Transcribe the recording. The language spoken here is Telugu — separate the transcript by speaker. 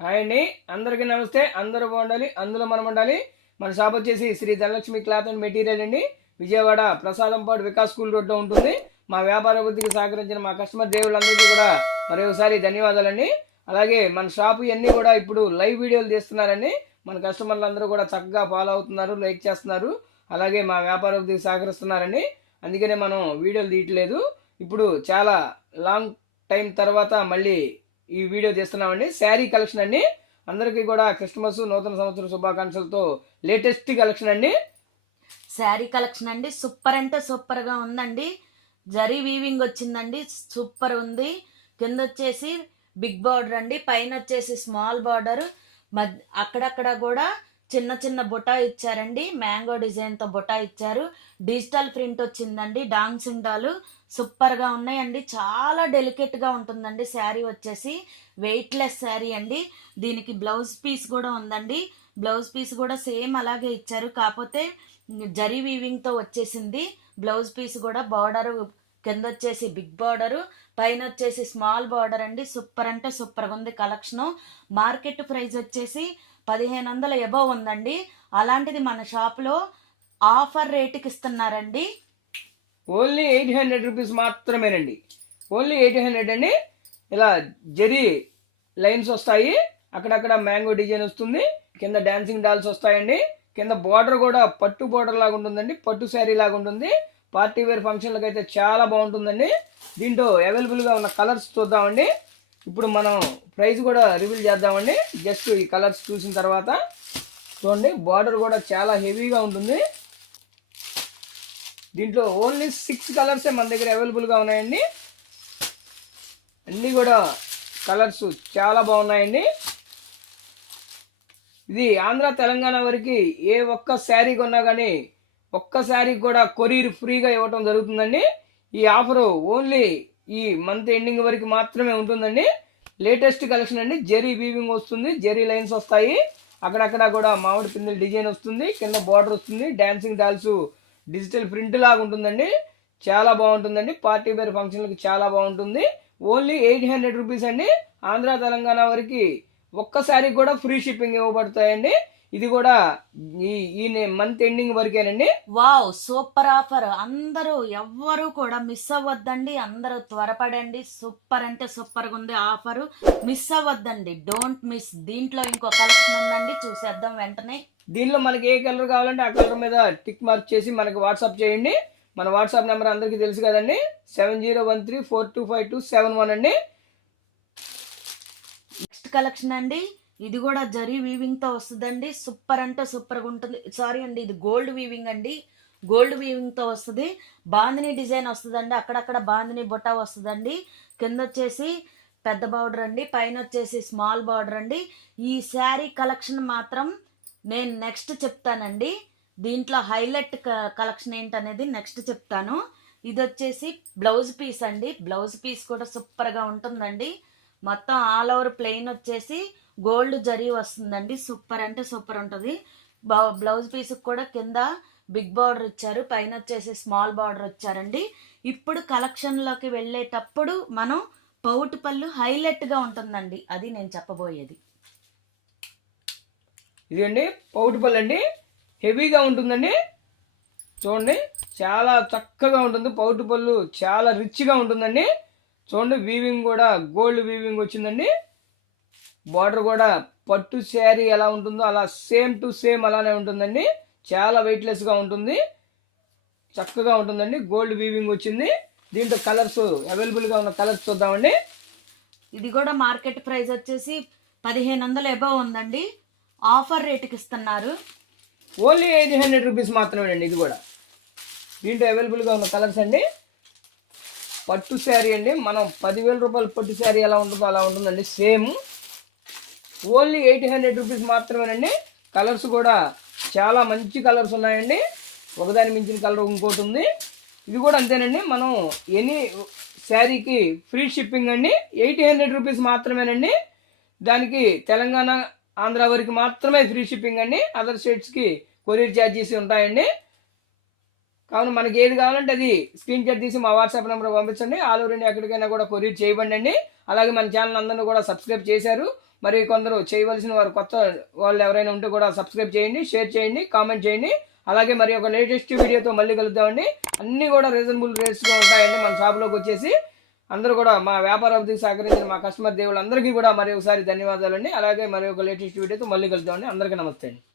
Speaker 1: హాయ్ అండి. అందరికీ నమస్తే. అందరూ బాగుండాలి. అందులో మనం ఉండాలి. మన షాప్ వచ్చేసి Sri Dhanalakshmi cloth and material అండి. విజయవాడ ప్రసాదంపాడు వికాస్ స్కూల్ రోడ్లో ఉంటుంది. మా వ్యాపార అభివృద్ధికి సహకరించిన మా కస్టమర్ దేవుళ్ళందరికీ కూడా మరోసారి ధన్యవాదాలండి. అలాగే మన షాపు ఇవన్నీ కూడా ఇప్పుడు లైవ్ వీడియోలు తీస్తున్నారని మన కస్టమర్లు అందరూ కూడా చక్కగా ఫాలో అవుతున్నారు లైక్ చేస్తున్నారు. అలాగే మా వ్యాపార అభివృద్ధికి సహకరిస్తున్నారని అందుకనే మనం వీడియోలు తీయట్లేదు. ఇప్పుడు చాలా లాంగ్ టైం తర్వాత మళ్ళీ ఈ వీడియో తీస్తున్నామండి శారీ కలెక్షన్ అండి. అందరికీ కూడా క్రిస్మస్ నూతన సంవత్సర శుభాకాంక్షలతో లేటెస్ట్ కలెక్షన్ అండి.
Speaker 2: శారీ కలెక్షన్ అండి. సూపర్ అంటే సూపర్గా ఉందండి. జరీ వీవింగ్ వచ్చిందండి. సూపర్ ఉంది. కింద వచ్చేసి బిగ్ బార్డర్ అండి. పైన వచ్చేసి స్మాల్ బార్డర్. మధ్య అక్కడక్కడ కూడా చిన్న చిన్న బుటా ఇచ్చారండి. మ్యాంగో డిజైన్తో బుటా ఇచ్చారు. డిజిటల్ ప్రింట్ వచ్చిందండి. డాంగ్ సిండాలు సూపర్గా ఉన్నాయండి. చాలా డెలికేట్గా ఉంటుందండి శారీ వచ్చేసి. వెయిట్లెస్ శారీ అండి. దీనికి బ్లౌజ్ పీస్ కూడా ఉందండి. బ్లౌజ్ పీస్ కూడా సేమ్ అలాగే ఇచ్చారు. కాకపోతే జరీ వీవింగ్తో వచ్చేసింది. బ్లౌజ్ పీస్ కూడా బార్డర్ కింద వచ్చేసి బిగ్ బార్డరు. పైన వచ్చేసి స్మాల్ బార్డర్ అండి. సూపర్ అంటే సూపర్గా ఉంది కలెక్షన్. మార్కెట్ ప్రైస్ వచ్చేసి పదిహేను వందల ఎబో ఉందండి. అలాంటిది మన షాప్లో ఆఫర్ రేటుకి ఇస్తున్నారండి
Speaker 1: ఓన్లీ ఎయిట్ హండ్రెడ్ రూపీస్ మాత్రమేనండి. ఓన్లీ ఎయిట్ హండ్రెడ్ అండి. ఇలా జరీ లైన్స్ వస్తాయి. అక్కడక్కడ మ్యాంగో డిజైన్ వస్తుంది. కింద డాన్సింగ్ డాల్స్ వస్తాయండి. కింద బార్డర్ కూడా పట్టు బార్డర్ లాగా ఉంటుందండి. పట్టు శారీ లాగా ఉంటుంది. పార్టీ వేర్ ఫంక్షన్లకు అయితే చాలా బాగుంటుందండి. దీంట్లో అవైలబుల్గా ఉన్న కలర్స్ చూద్దామండి. ఇప్పుడు మనం ప్రైస్ కూడా రివీల్ చేద్దామండి. జస్ట్ ఈ కలర్స్ చూసిన తర్వాత చూడండి బార్డర్ కూడా చాలా హెవీగా ఉంటుంది. దీంట్లో ఓన్లీ సిక్స్ కలర్సే మన దగ్గర అవైలబుల్గా ఉన్నాయండి. అన్నీ కూడా కలర్స్ చాలా బాగున్నాయండి. ఇది ఆంధ్ర తెలంగాణ వరకు ఏ ఒక్క శారీ కొన్నా కానీ ఒక్క శారీ కూడా కొరియర్ ఫ్రీగా ఇవ్వటం జరుగుతుందండి. ఈ ఆఫరు ఓన్లీ ఈ మంత్ ఎండింగ్ వరకు మాత్రమే ఉంటుందండి. లేటెస్ట్ కలెక్షన్ అండి. జెరీ వీవింగ్ వస్తుంది. జెరీ లైన్స్ వస్తాయి. అక్కడక్కడ కూడా మామిడి పిందెల డిజైన్ వస్తుంది. కింద బార్డర్ వస్తుంది. డాన్సింగ్ డాల్స్ డిజిటల్ ప్రింట్ లాగా ఉంటుందండి. చాలా బాగుంటుందండి. పార్టీ వేర్ ఫంక్షన్లకు చాలా బాగుంటుంది. ఓన్లీ ఎయిట్ హండ్రెడ్ రూపీస్ అండి. ఆంధ్ర తెలంగాణ వరకు ఒక్కసారి కూడా ఫ్రీ షిప్పింగ్ ఇవ్వబడతాయండి. ఇది కూడా ఈ మంత్ ఎండింగ్ వరకేనండి.
Speaker 2: వావ్ సూపర్ ఆఫర్ అందరూ ఎవ్వరూ కూడా మిస్ అవ్వద్దండి. అందరూ త్వరపడండి. సూపర్ అంటే సూపర్గా ఉంది ఆఫర్ మిస్ అవ్వద్దండి. డోంట్ మిస్ దీంట్లో ఇంకో కలెక్షన్ ఉందండి. చూసేద్దాం వెంటనే.
Speaker 1: దీనిలో మనకి ఏ కలర్ కావాలంటే ఆ కలర్ మీద టిక్ మార్క్ చేసి మనకి వాట్సాప్ చేయండి. మన వాట్సాప్ నెంబర్ అందరికీ తెలుసు కదండి. Seven zero one three four two five two seven one అండి.
Speaker 2: నెక్స్ట్ కలెక్షన్ అండి. ఇది కూడా జరీ వీవింగ్తో వస్తుందండి. సూపర్ అంటే సూపర్గా ఉంటుంది. సారీ అండి ఇది గోల్డ్ వీవింగ్ అండి. గోల్డ్ వీవింగ్తో వస్తుంది. బాందిని డిజైన్ వస్తుందండి. అక్కడక్కడ బాందిని బుట్ట వస్తుందండి. కింద వచ్చేసి పెద్ద బార్డర్ అండి. పైన వచ్చేసి స్మాల్ బార్డర్ అండి. ఈ శారీ కలెక్షన్ మాత్రం నేను నెక్స్ట్ చెప్తానండి. దీంట్లో హైలైట్ కలెక్షన్ ఏంటనేది నెక్స్ట్ చెప్తాను. ఇది వచ్చేసి బ్లౌజ్ పీస్ అండి. బ్లౌజ్ పీస్ కూడా సూపర్గా ఉంటుందండి. మొత్తం ఆల్ ఓవర్ ప్లెయిన్ వచ్చేసి గోల్డ్ జరీ వస్తుందండి. సూపర్ అంటే సూపర్ ఉంటుంది. బ్లౌజ్ పీస్ కూడా కింద బిగ్ బార్డర్ ఇచ్చారు. పైన వచ్చేసి స్మాల్ బార్డర్ వచ్చారండి. ఇప్పుడు కలెక్షన్లోకి వెళ్ళేటప్పుడు మనం పౌటు పళ్ళు హైలైట్గా ఉంటుందండి. అది నేను చెప్పబోయేది.
Speaker 1: ఇదండి పళ్ళు అండి. హెవీగా ఉంటుందండి. చూడండి చాలా చక్కగా ఉంటుంది. పౌటు పళ్ళు చాలా రిచ్గా ఉంటుందండి. చూడండి వీవింగ్ కూడా గోల్డ్ వీవింగ్ వచ్చిందండి. బార్డర్ కూడా పట్టు శారీ ఎలా ఉంటుందో అలా సేమ్ టు సేమ్ అలానే ఉంటుందండి. చాలా వెయిట్లెస్గా ఉంటుంది. చక్కగా ఉంటుందండి. గోల్డ్ వీవింగ్ వచ్చింది. దీంట్లో కలర్స్ అవైలబుల్గా ఉన్న కలర్స్ చూద్దామండి.
Speaker 2: ఇది కూడా మార్కెట్ ప్రైస్ వచ్చేసి పదిహేను వందలు ఎబో ఉందండి ఆఫర్ రేటుకి ఇస్తున్నారు.
Speaker 1: ఓన్లీ ఎయిట్ హండ్రెడ్ రూపీస్ మాత్రమేనండి ఇది కూడా. దీంట్లో అవైలబుల్గా ఉన్న కలర్స్ అండి. పట్టు శారీ అండి. మనం పదివేల రూపాయల పట్టు శారీ ఎలా ఉంటుందో అలా ఉంటుందండి. Same only eight hundred rupees మాత్రమేనండి. కలర్స్ కూడా చాలా మంచి కలర్స్ ఉన్నాయండి. ఒకదాని మించిన కలర్ ఇంకోటి ఉంది. ఇది కూడా అంతేనండి. మనం ఎనీ శారీకి ఫ్రీ షిప్పింగ్ అండి. ఎయిట్ హండ్రెడ్ రూపీస్ మాత్రమేనండి. దానికి తెలంగాణ ఆంధ్ర వరకు మాత్రమే ఫ్రీ షిప్పింగ్ అండి. అదర్ స్టేట్స్కి కొరియర్ ఛార్జెస్ ఉంటాయండి. కావున మనకి ఏది కావాలంటే అది స్క్రీన్ షాట్ తీసి మా వాట్సాప్ నెంబర్ పంపించండి. ఆల్ ఓవర్ ఇండియా ఎక్కడికైనా కూడా కొరియర్ చేయబండి అండి. అలాగే మన ఛానల్ అందరినీ కూడా సబ్స్క్రైబ్ చేశారు. మరి కొందరు చేయవలసిన వారు కొత్త వాళ్ళు ఎవరైనా ఉంటే కూడా సబ్స్క్రైబ్ చేయండి షేర్ చేయండి కామెంట్ చేయండి. అలాగే మరి ఒక లేటెస్ట్ వీడియోతో మళ్ళీ కలుద్దామండి. అన్నీ కూడా రీజనబుల్ రేట్స్లో ఉంటాయండి మన షాప్లోకి వచ్చేసి. అందరూ కూడా మా వ్యాపార అభివృద్ధికి సహకరించిన మా కస్టమర్ దేవుళ్ళందరికీ కూడా మరి ఒకసారి ధన్యవాదాలండి. అలాగే మరి ఒక లేటెస్ట్ వీడియోతో మళ్ళీ కలుద్దామండి. అందరికీ నమస్తే అండి.